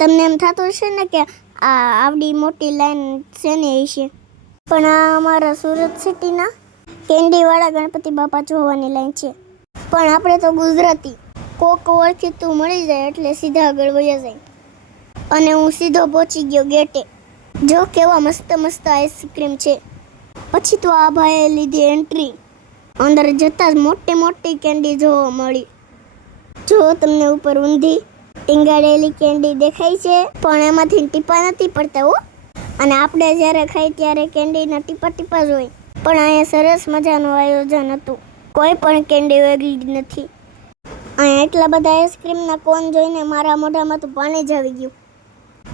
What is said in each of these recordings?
તમને એમ થતું હશે ને કે આ આવડી મોટી લાઈન શેની હશે, પણ આ અમારા સુરત સિટીના કેન્ડીવાળા ગણપતિ બાપા જોવાની લાઈન છે. પણ આપણે તો ગુજરાતી, કોક ઓળખીતું મળી જાય એટલે સીધા આગળ વયા જાય. અને હું સીધો પહોંચી ગયો ગેટે. જો કેવા મસ્ત મસ્ત આઈસ્ક્રીમ છે. પછી તો આ ભાઈએ લીધી એન્ટ્રી. અંદર જતાં જ મોટી મોટી કેન્ડી જોવા મળી. જો તમને ઉપર ઊંધી ટીંગાડેલી કેન્ડી દેખાય છે, પણ એમાંથી ટીપા નથી પડતા હો. અને આપણે જ્યારે ખાઈ ત્યારે કેન્ડીના ટીપા ટીપા જ હોય. પણ અહીંયા સરસ મજાનું આયોજન હતું. કોઈ પણ કેન્ડી વેગળી નથી. અહીંયા એટલા બધા આઈસ્ક્રીમના કોન જોઈને મારા મોઢામાં તો પાણી જ આવી ગયું.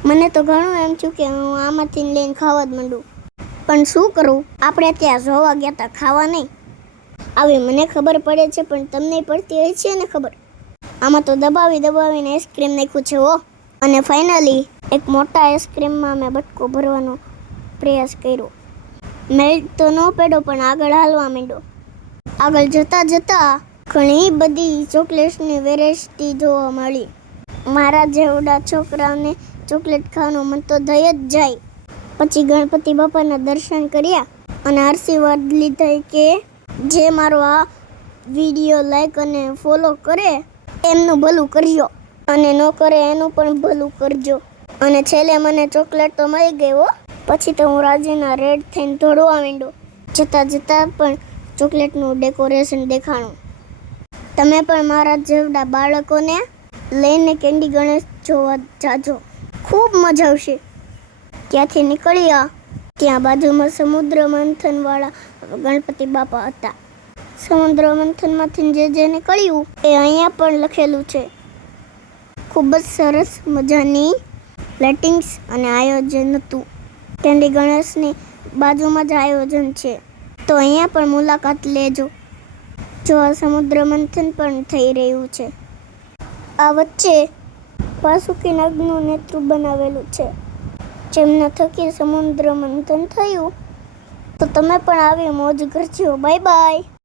મને તો ઘણું એમ થયું કે હું આમાંથી લઈને ખાવા જ માંડું. પણ શું કરું, આપણે ત્યાં જોવા ગયા હતા, ખાવા નહીં. આવી મને ખબર પડે છે, પણ તમને પડતી હોય છે ને ખબર. આમાં તો દબાવીને આઈસ્ક્રીમ નાખ્યું છે હો. અને ફાઇનલી એક મોટા આઈસ્ક્રીમમાં મેં બટકો ભરવાનો પ્રયાસ કર્યો. મેલ્ટ તો ન પડ્યો, પણ આગળ હાલવા માંડ્યો. આગળ જતાં જતાં ઘણી બધી ચોકલેટ્સની વેરાયટી જોવા મળી. મારા જેવડા છોકરાઓને ચોકલેટ ખાવાનું મન તો થઈ જ જાય. પછી ગણપતિ બાપાના દર્શન કર્યા અને આશીર્વાદ લીધા કે જે મારો આ વિડીયો લાઈક અને ફોલો કરે એમનું ભલું કરજો, અને ન કરે એનું પણ ભલું કરજો. અને છેલ્લે મને ચોકલેટ તો મળી ગઈ હો. પછી તો હું રાજીના રેડ થઈને દોડવા માંડ્યો. જતાં જતાં પણ ચોકલેટનું ડેકોરેશન દેખાણું. તમે પણ મારા જેવડા બાળકોને લઈને કેન્ડી ગણેશ જોવા જાજો, ખૂબ મજા આવશે. ત્યાંથી નીકળ્યા ત્યાં બાજુમાં સમુદ્ર મંથનવાળા ગણપતિ બાપા હતા. સમુદ્ર મંથનમાંથી જે નીકળ્યું એ અહીંયા પણ લખેલું છે. ખૂબ જ સરસ મજાની લાઇટિંગ્સ અને આયોજન હતું. કેન્ડી ગણેશની બાજુમાં જ આયોજન છે, તો અહીંયા પણ મુલાકાત લેજો. જો આ સમુદ્ર મંથન પણ થઈ રહ્યું છે. આ વચ્ચે વાસુકી નાગનું નેતૃ બનાવેલું છે, જેમના થકી સમુદ્ર મંથન થયું. તો તમે પણ આવી મોજ કરજો. Bye bye.